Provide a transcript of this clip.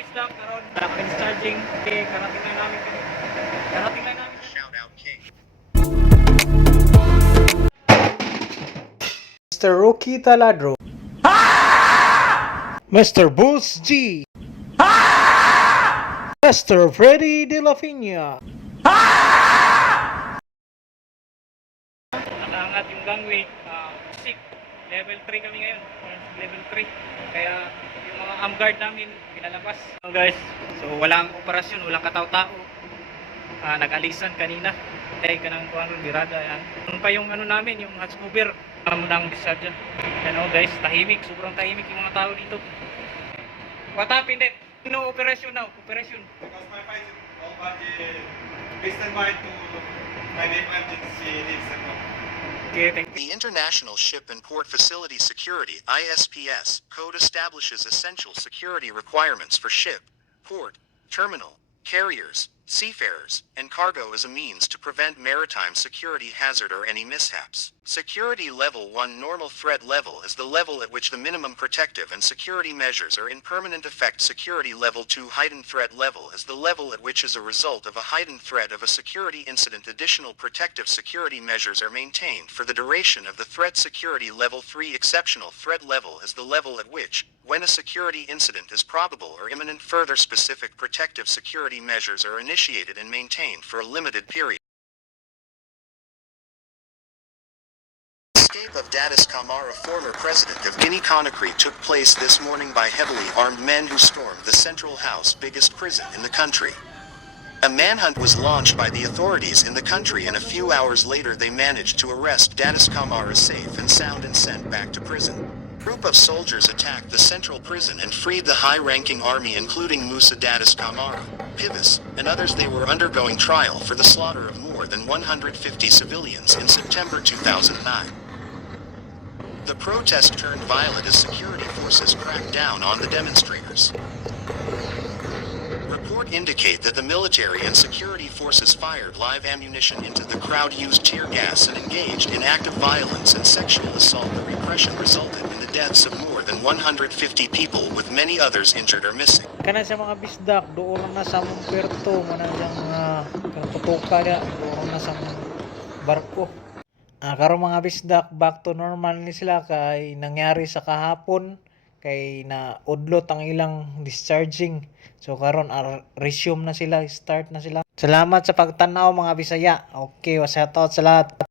bisdak karon wala kami charging kay karating lang namin. Shout out King. Mr. Rocky Taladro. Mr. Boots G. Mr. Freddy De La Fina. Nakaangat yung gangway, sick. Level 3 kami ngayon. Level 3. Kaya yung mga arm guard namin pinalabas. So guys, so walang operasyon, walang katao-tao. Nag-alisan kanina. Tay ka ng kuwan birada yan. Ano pa yung ano namin, yung hot scooper ng Bisaya. Yan guys, tahimik, sobrang tahimik yung mga tao dito. What happened? No operation now, operation. Because my fight is all about the stand by to my emergency needs and all. Okay, thank you. The International Ship and Port Facility Security (ISPS) Code establishes essential security requirements for ship, port, terminal, carriers, seafarers, and cargo as a means to prevent maritime security hazard or any mishaps. Security Level 1 normal threat level is the level at which the minimum protective and security measures are in permanent effect. Security Level 2 heightened threat level is the level at which as a result of a heightened threat of a security incident additional protective security measures are maintained for the duration of the threat. Security Level 3 exceptional threat level is the level at which, when a security incident is probable or imminent, further specific protective security measures are initiated and maintained for a limited period. Escape of Dadis Camara, former president of Guinea-Conakry, took place this morning by heavily armed men who stormed the Central House, biggest prison in the country. A manhunt was launched by the authorities in the country, and a few hours later they managed to arrest Dadis Camara safe and sound and sent back to prison. A group of soldiers attacked the central prison and freed the high-ranking army, including Musa Dadis Camara, Pivis, and others. They were undergoing trial for the slaughter of more than 150 civilians in September 2009. The protest turned violent as security forces cracked down on the demonstrators. Reports indicate that the military and security forces fired live ammunition into the crowd, used tear gas, and engaged in active violence and sexual assault. The repression resulted in the deaths of more than 150 people, with many others injured or missing. Kana sa mga bisdak, doon na sa mong puerto, manang tutuka na, doon na sa mong barko. Karon mga bisdak, back to normal ni sila kay nangyari sa kahapon kay na udlot ang ilang discharging. So karon resume na sila, start na sila. Salamat sa pagtanaw mga Bisaya. Okay, shout out sa lahat.